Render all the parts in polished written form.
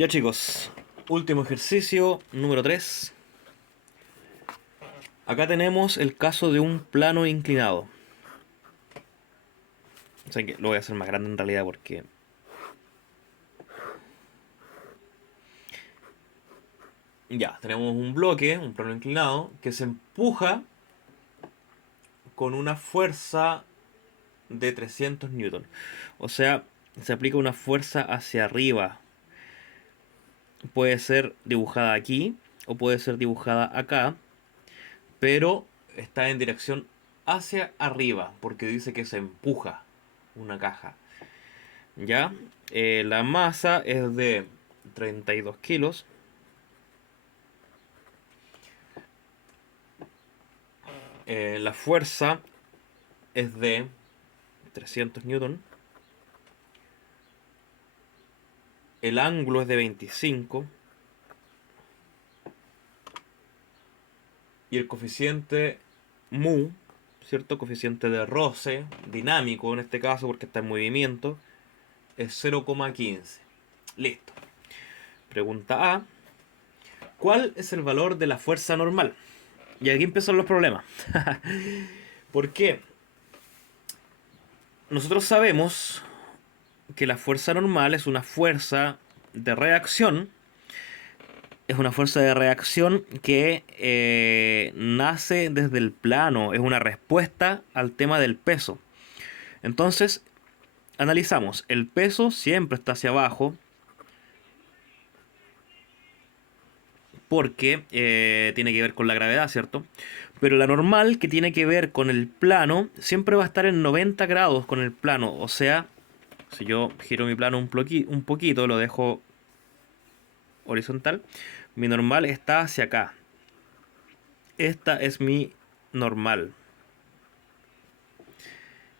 Ya chicos, último ejercicio, número 3. Acá tenemos el caso de un plano inclinado. O sea que lo voy a hacer más grande en realidad porque... Ya, tenemos un bloque, un plano inclinado, que se empuja con una fuerza de 300 newton. O sea, se aplica una fuerza hacia arriba. Puede ser dibujada aquí o puede ser dibujada acá, pero está en dirección hacia arriba porque dice que se empuja una caja. ¿Ya? La masa es de 32 kilos. La fuerza es de 300 newton. El ángulo es de 25. Y el coeficiente mu, ¿cierto? Coeficiente de roce, dinámico en este caso porque está en movimiento, es 0,15. Listo. Pregunta A. ¿Cuál es el valor de la fuerza normal? Y aquí empiezan los problemas. ¿Por qué? Nosotros sabemos que la fuerza normal es una fuerza de reacción. Es una fuerza de reacción que nace desde el plano. Es una respuesta al tema del peso. Entonces, analizamos. El peso siempre está hacia abajo. Porque tiene que ver con la gravedad, ¿cierto? Pero la normal, que tiene que ver con el plano, siempre va a estar en 90 grados con el plano. O sea, si yo giro mi plano un poquito, lo dejo horizontal, mi normal está hacia acá. Esta es mi normal.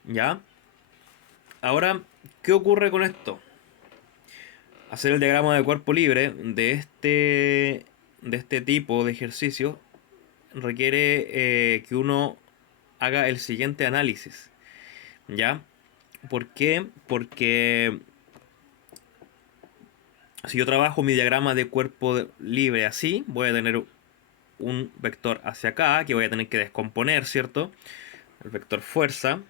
¿Ya? Ahora, ¿qué ocurre con esto? Hacer el diagrama de cuerpo libre de este tipo de ejercicio requiere que uno haga el siguiente análisis. ¿Ya? ¿Por qué? Porque si yo trabajo mi diagrama de cuerpo libre así, voy a tener un vector hacia acá que voy a tener que descomponer, ¿cierto? El vector fuerza,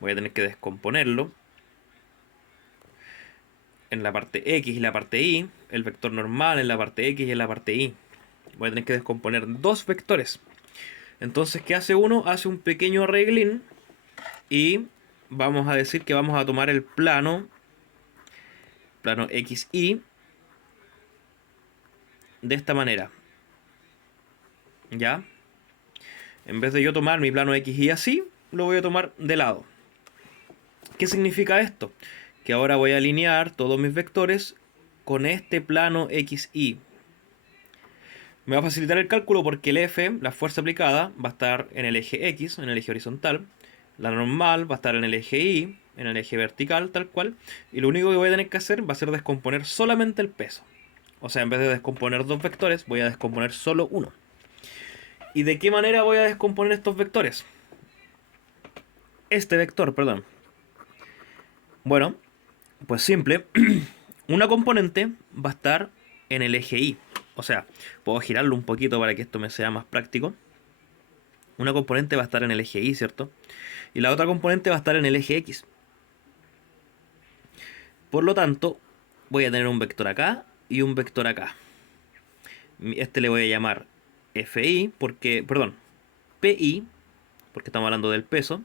voy a tener que descomponerlo en la parte X y la parte Y, el vector normal en la parte X y en la parte Y. Voy a tener que descomponer dos vectores. Entonces, ¿qué hace uno? Hace un pequeño arreglín y vamos a decir que vamos a tomar el plano XY, de esta manera. ¿Ya? En vez de yo tomar mi plano XY así, lo voy a tomar de lado. ¿Qué significa esto? Que ahora voy a alinear todos mis vectores con este plano XY. Me va a facilitar el cálculo porque el F, la fuerza aplicada, va a estar en el eje X, en el eje horizontal. La normal va a estar en el eje Y, en el eje vertical, tal cual. Y lo único que voy a tener que hacer va a ser descomponer solamente el peso. O sea, en vez de descomponer dos vectores, voy a descomponer solo uno. ¿Y de qué manera voy a descomponer estos vectores? Este vector, perdón. Bueno, pues simple. Una componente va a estar en el eje Y. O sea, puedo girarlo un poquito para que esto me sea más práctico. Una componente va a estar en el eje Y, ¿cierto? Y la otra componente va a estar en el eje X. Por lo tanto, voy a tener un vector acá y un vector acá. Este le voy a llamar FI, porque, perdón, PI, porque estamos hablando del peso.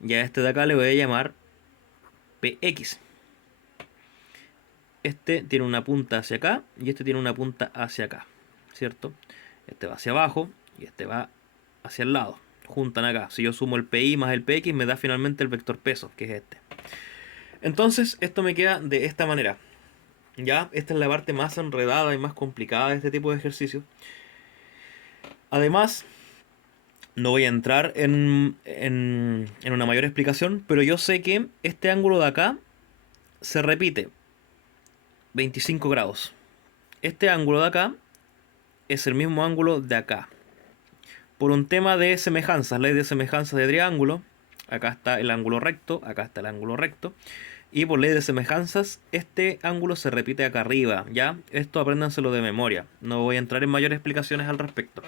Y a este de acá le voy a llamar PX. Este tiene una punta hacia acá y este tiene una punta hacia acá, ¿cierto? Este va hacia abajo y este va hacia el lado. Juntan acá. Si yo sumo el PI más el PX me da finalmente el vector peso, que es este. Entonces esto me queda de esta manera. Ya, esta es la parte más enredada y más complicada de este tipo de ejercicios. Además, no voy a entrar en una mayor explicación, pero yo sé que este ángulo de acá se repite 25 grados. Este ángulo de acá es el mismo ángulo de acá. Por un tema de semejanzas, ley de semejanzas de triángulo, acá está el ángulo recto, acá está el ángulo recto. Y por ley de semejanzas, este ángulo se repite acá arriba, ¿ya? Esto apréndanselo de memoria. No voy a entrar en mayores explicaciones al respecto.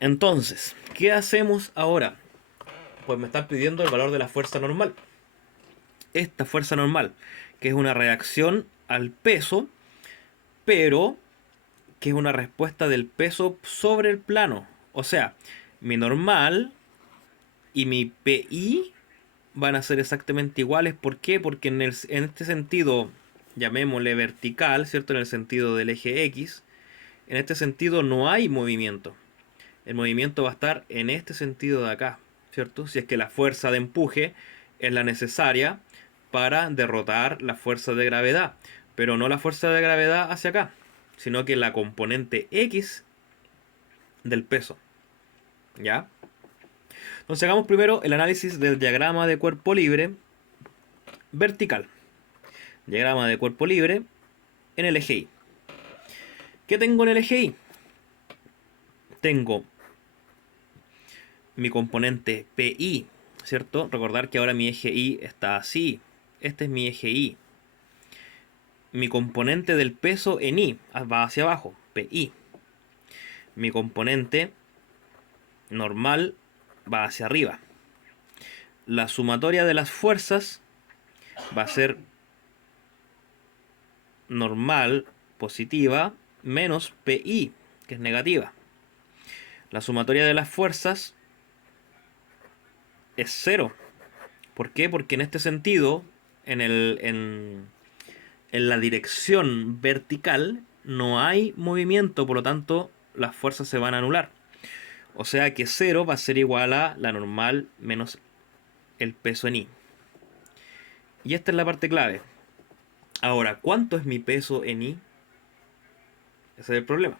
Entonces, ¿qué hacemos ahora? Pues me están pidiendo el valor de la fuerza normal. Esta fuerza normal, que es una reacción al peso, pero que es una respuesta del peso sobre el plano. O sea, mi normal y mi PI van a ser exactamente iguales. ¿Por qué? Porque en este sentido, llamémosle vertical, ¿cierto? En el sentido del eje X, en este sentido no hay movimiento. El movimiento va a estar en este sentido de acá, ¿cierto? Si es que la fuerza de empuje es la necesaria para derrotar la fuerza de gravedad, pero no la fuerza de gravedad hacia acá, sino que la componente X del peso, ¿ya? Entonces hagamos primero el análisis del diagrama de cuerpo libre vertical. Diagrama de cuerpo libre en el eje Y. ¿Qué tengo en el eje Y? Tengo mi componente PI, ¿cierto? Recordar que ahora mi eje Y está así. Este es mi eje Y. Mi componente del peso en I va hacia abajo, PI. Mi componente normal va hacia arriba. La sumatoria de las fuerzas va a ser normal positiva menos PI, que es negativa. La sumatoria de las fuerzas es cero. ¿Por qué? Porque en este sentido, en la dirección vertical, no hay movimiento, por lo tanto, las fuerzas se van a anular. O sea que 0 va a ser igual a la normal menos el peso en I. Y esta es la parte clave. Ahora, ¿cuánto es mi peso en I? Ese es el problema.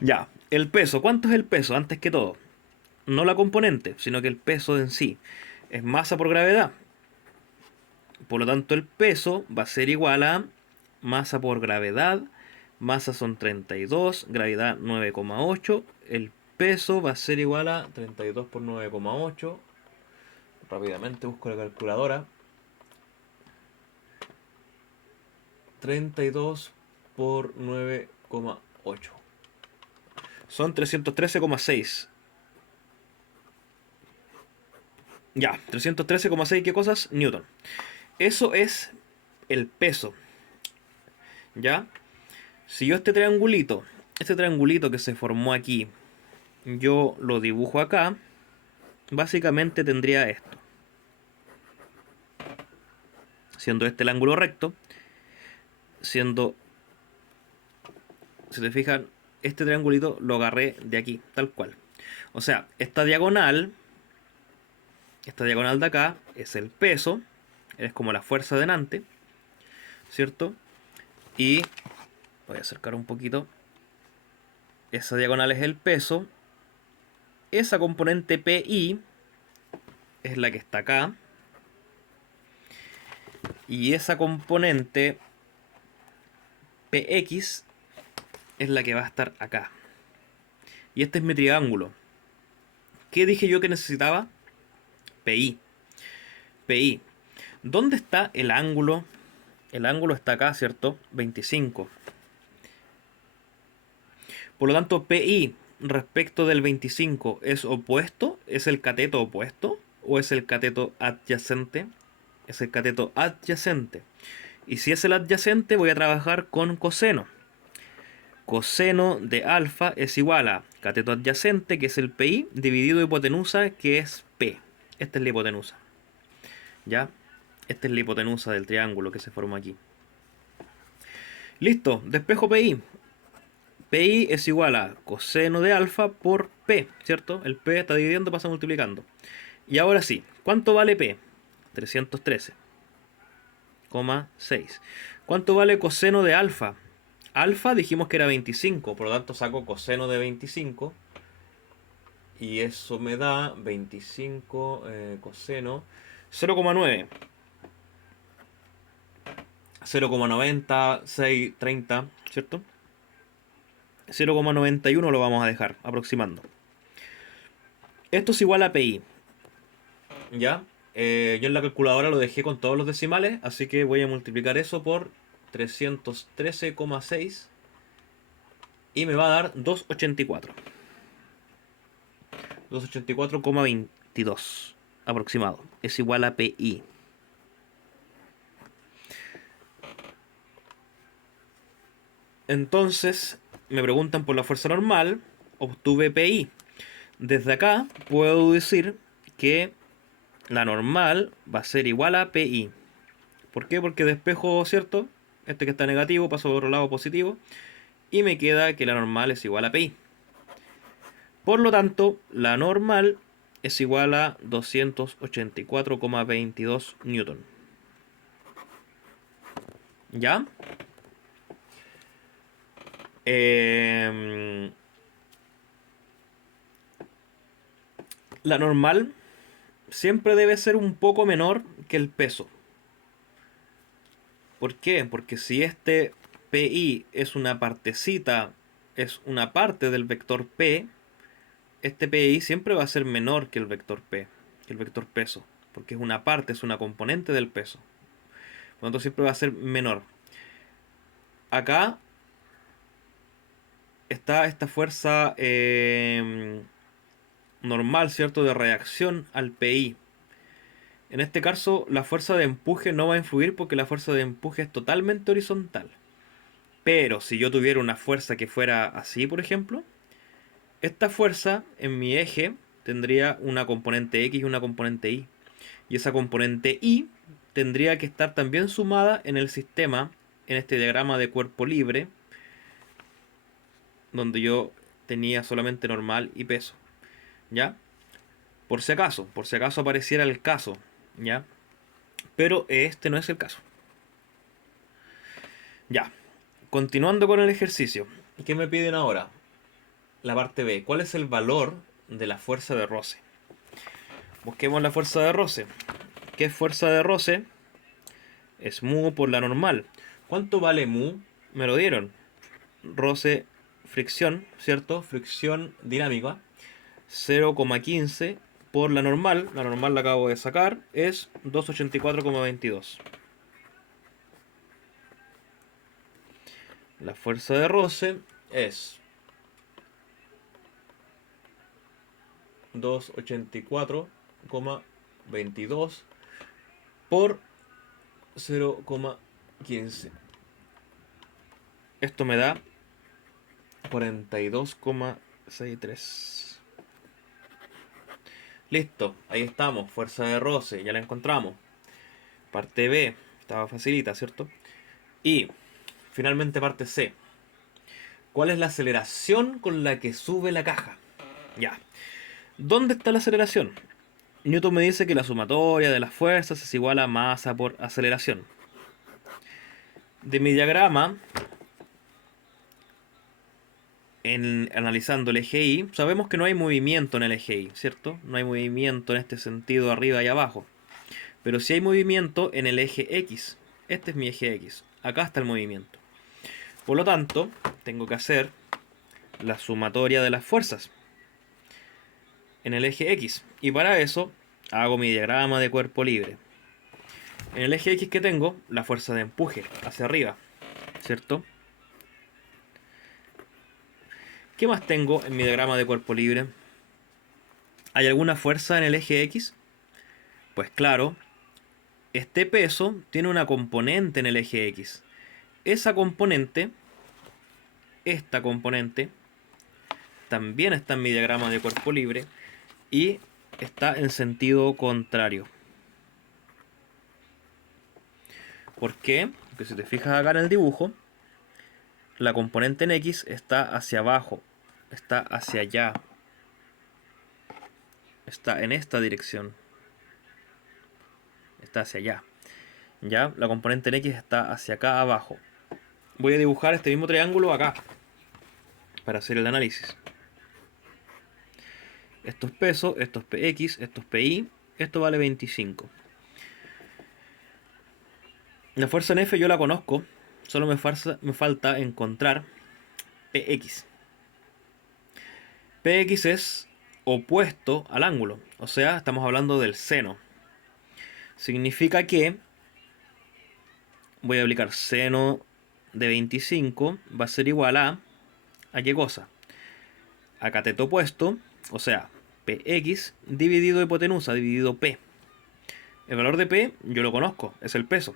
Ya, el peso. ¿Cuánto es el peso? Antes que todo, no la componente, sino que el peso en sí. Es masa por gravedad. Por lo tanto, el peso va a ser igual a masa por gravedad. Masa son 32, gravedad 9,8. El peso va a ser igual a 32 por 9,8. Rápidamente busco la calculadora. 32 por 9,8. Son 313,6. Ya, 313,6, ¿qué cosas? Newton. Eso es el peso. ¿Ya? Si yo este triangulito que se formó aquí, yo lo dibujo acá, básicamente tendría esto. Siendo este el ángulo recto, siendo, si te fijan, este triangulito lo agarré de aquí, tal cual. O sea, esta diagonal de acá es el peso, es como la fuerza delante, ¿cierto? Y voy a acercar un poquito. Esa diagonal es el peso. Esa componente PI es la que está acá. Y esa componente PX es la que va a estar acá. Y este es mi triángulo. ¿Qué dije yo que necesitaba? PI. PI. ¿Dónde está el ángulo? El ángulo está acá, ¿cierto? 25. Por lo tanto, PI respecto del 25 es opuesto. ¿Es el cateto opuesto? ¿O es el cateto adyacente? Es el cateto adyacente. Y si es el adyacente, voy a trabajar con coseno. Coseno de alfa es igual a cateto adyacente, que es el PI, dividido hipotenusa, que es P. Esta es la hipotenusa. ¿Ya? Esta es la hipotenusa del triángulo que se forma aquí. Listo, despejo PI. PI es igual a coseno de alfa por P, ¿cierto? El P está dividiendo, pasa multiplicando. Y ahora sí, ¿cuánto vale P? 313,6. ¿Cuánto vale coseno de alfa? Alfa dijimos que era 25, por lo tanto saco coseno de 25. Y eso me da 25 coseno 0,9. 0,90, 6, 30, ¿cierto? 0,91 lo vamos a dejar, aproximando. Esto es igual a PI. ¿Ya? Yo en la calculadora lo dejé con todos los decimales, así que voy a multiplicar eso por 313,6 y me va a dar 284. 284,22 aproximado. Es igual a PI. Entonces, me preguntan por la fuerza normal, obtuve PI. Desde acá puedo decir que la normal va a ser igual a PI. ¿Por qué? Porque despejo, ¿cierto? Este que está negativo, paso por otro lado positivo. Y me queda que la normal es igual a PI. Por lo tanto, la normal es igual a 284,22 newton. ¿Ya? La normal siempre debe ser un poco menor que el peso. ¿Por qué? Porque si este PI es una partecita, es una parte del vector P, este PI siempre va a ser menor que el vector P, que el vector peso, porque es una parte, es una componente del peso. Por lo tanto, siempre va a ser menor. Acá está esta fuerza normal, ¿cierto?, de reacción al PI. En este caso, la fuerza de empuje no va a influir porque la fuerza de empuje es totalmente horizontal. Pero si yo tuviera una fuerza que fuera así, por ejemplo, esta fuerza en mi eje tendría una componente X y una componente Y. Y esa componente Y tendría que estar también sumada en el sistema, en este diagrama de cuerpo libre, donde yo tenía solamente normal y peso. ¿Ya? Por si acaso apareciera el caso. ¿Ya? Pero este no es el caso. Ya. Continuando con el ejercicio. ¿Qué me piden ahora? La parte B. ¿Cuál es el valor de la fuerza de roce? Busquemos la fuerza de roce. ¿Qué es fuerza de roce? Es mu por la normal. ¿Cuánto vale mu? Me lo dieron. Roce, fricción, ¿cierto? Fricción dinámica. 0,15 por la normal. La normal la acabo de sacar. Es 284,22. La fuerza de roce es 284,22 por 0,15. Esto me da 42,63. Listo, ahí estamos, fuerza de roce, ya la encontramos. Parte B, estaba facilita, ¿cierto? Y finalmente parte C. ¿Cuál es la aceleración con la que sube la caja? Ya. ¿Dónde está la aceleración? Newton me dice que la sumatoria de las fuerzas es igual a masa por aceleración. De mi diagrama, analizando el eje Y, sabemos que no hay movimiento en el eje Y, ¿cierto? No hay movimiento en este sentido arriba y abajo. Pero sí hay movimiento en el eje X. Este es mi eje X. Acá está el movimiento. Por lo tanto, tengo que hacer la sumatoria de las fuerzas en el eje X. Y para eso hago mi diagrama de cuerpo libre. En el eje X que tengo, la fuerza de empuje hacia arriba, ¿cierto? ¿Qué más tengo en mi diagrama de cuerpo libre? ¿Hay alguna fuerza en el eje X? Pues claro, este peso tiene una componente en el eje X. Esa componente, esta componente, también está en mi diagrama de cuerpo libre y está en sentido contrario. ¿Por qué? Porque si te fijas acá en el dibujo, la componente en X está hacia abajo, está hacia allá, está en esta dirección, está hacia allá. ¿Ya? La componente en X está hacia acá abajo. Voy a dibujar este mismo triángulo acá para hacer el análisis. Esto es peso, esto es PX, esto es PI, esto vale 25. La fuerza en F yo la conozco, solo me falta encontrar PX. PX es opuesto al ángulo, o sea, estamos hablando del seno. significa que voy a aplicar seno de 25 va a ser igual ¿a qué cosa? A cateto opuesto, o sea, px dividido hipotenusa dividido p. El valor de p yo lo conozco, es el peso.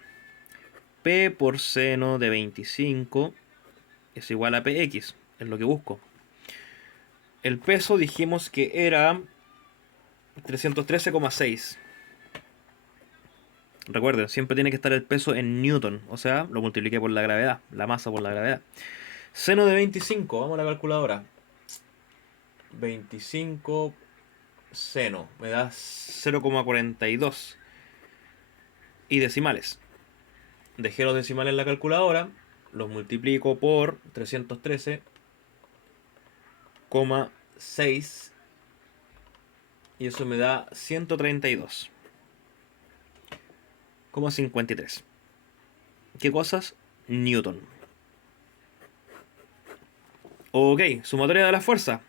P por seno de 25 es igual a px, es lo que busco. El peso dijimos que era 313,6. Recuerden, siempre tiene que estar el peso en newton, o sea, lo multipliqué por la gravedad, la masa por la gravedad. Seno de 25, vamos a la calculadora. 25 seno, me da 0,42. Y decimales. Dejé los decimales en la calculadora, los multiplico por 313,6 y eso me da 132,53. ¿Qué cosas? Newton. Ok, sumatoria de la fuerza.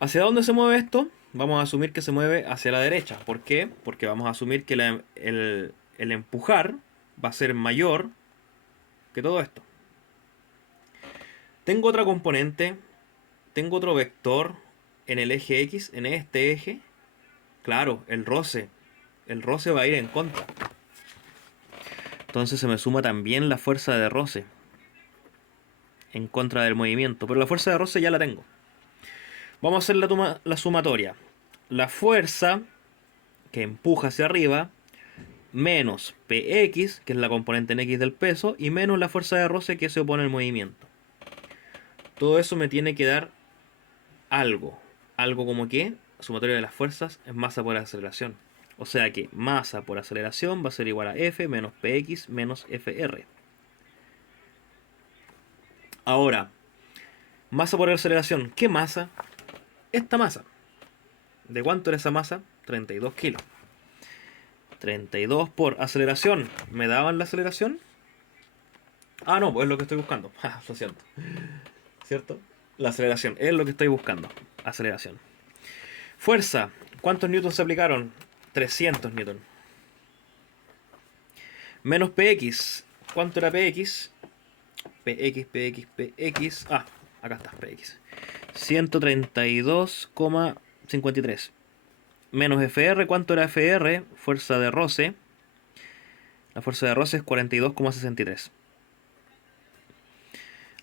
¿Hacia dónde se mueve esto? Vamos a asumir que se mueve hacia la derecha. ¿Por qué? Porque vamos a asumir que el empujar va a ser mayor que todo esto. Tengo otra componente, tengo otro vector en el eje X, en este eje. Claro, el roce. El roce va a ir en contra. Entonces se me suma también la fuerza de roce en contra del movimiento. Pero la fuerza de roce ya la tengo. Vamos a hacer la sumatoria. La fuerza que empuja hacia arriba menos px, que es la componente en x del peso, y menos la fuerza de roce que se opone al movimiento. Todo eso me tiene que dar algo. Algo como que sumatoria de las fuerzas es masa por aceleración. O sea que masa por aceleración va a ser igual a F menos PX menos FR. Ahora, masa por aceleración. ¿Qué masa? Esta masa. ¿De cuánto era esa masa? 32 kilos. 32 por aceleración. ¿Me daban la aceleración? Ah, no, pues es lo que estoy buscando. Lo siento. ¿Cierto? La aceleración es lo que estoy buscando. Aceleración. Fuerza. ¿Cuántos newtons se aplicaron? 300 newtons. Menos px. ¿Cuánto era px? px. Ah, acá está, px. 132,53. Menos fr. ¿Cuánto era fr? Fuerza de roce. La fuerza de roce es 42,63.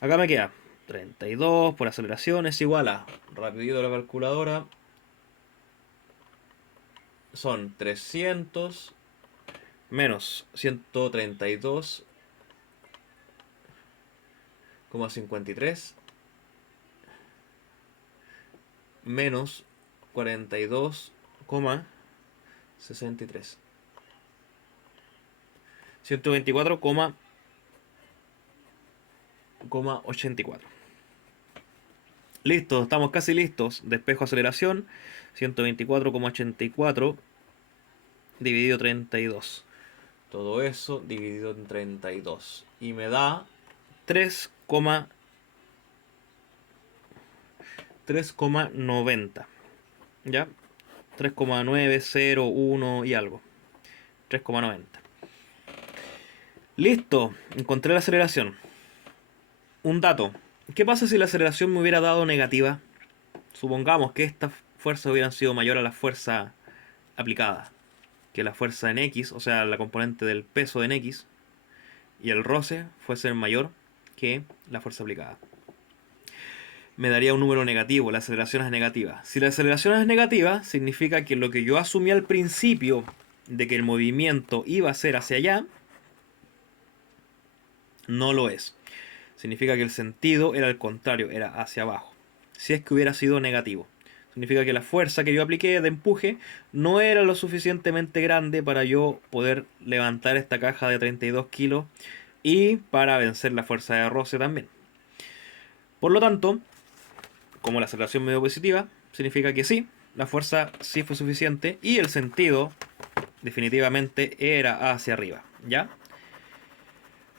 Acá me queda 32 por aceleración es igual a, rapidito la calculadora, son 300 menos 132,53 menos 42,63. 124,84. Listo, estamos casi listos. Despejo aceleración. 124,84 dividido 32. Todo eso dividido en 32. Y me da 3,90. ¿Ya? 3,901 y algo. 3,90. Listo, encontré la aceleración. Un dato. ¿Qué pasa si la aceleración me hubiera dado negativa? Supongamos que estas fuerzas hubieran sido mayor a la fuerza aplicada. Que la fuerza en X, o sea, la componente del peso en X, y el roce fuese mayor que la fuerza aplicada. Me daría un número negativo, la aceleración es negativa. Si la aceleración es negativa, significa que lo que yo asumí al principio de que el movimiento iba a ser hacia allá, no lo es. Significa que el sentido era al contrario, era hacia abajo. Si es que hubiera sido negativo. Significa que la fuerza que yo apliqué de empuje no era lo suficientemente grande para yo poder levantar esta caja de 32 kilos y para vencer la fuerza de roce también. Por lo tanto, como la aceleración me dio positiva, significa que sí, la fuerza sí fue suficiente y el sentido definitivamente era hacia arriba, ¿ya?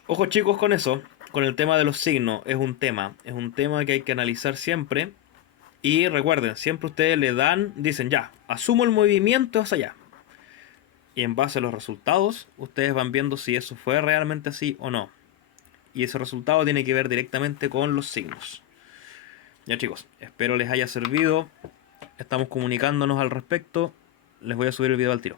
Ojo chicos con eso, con el tema de los signos, es un tema que hay que analizar siempre. Y recuerden, siempre ustedes le dan, dicen ya, asumo el movimiento hacia allá. Y en base a los resultados, ustedes van viendo si eso fue realmente así o no. Y ese resultado tiene que ver directamente con los signos. Ya chicos, espero les haya servido. Estamos comunicándonos al respecto. Les voy a subir el video al tiro.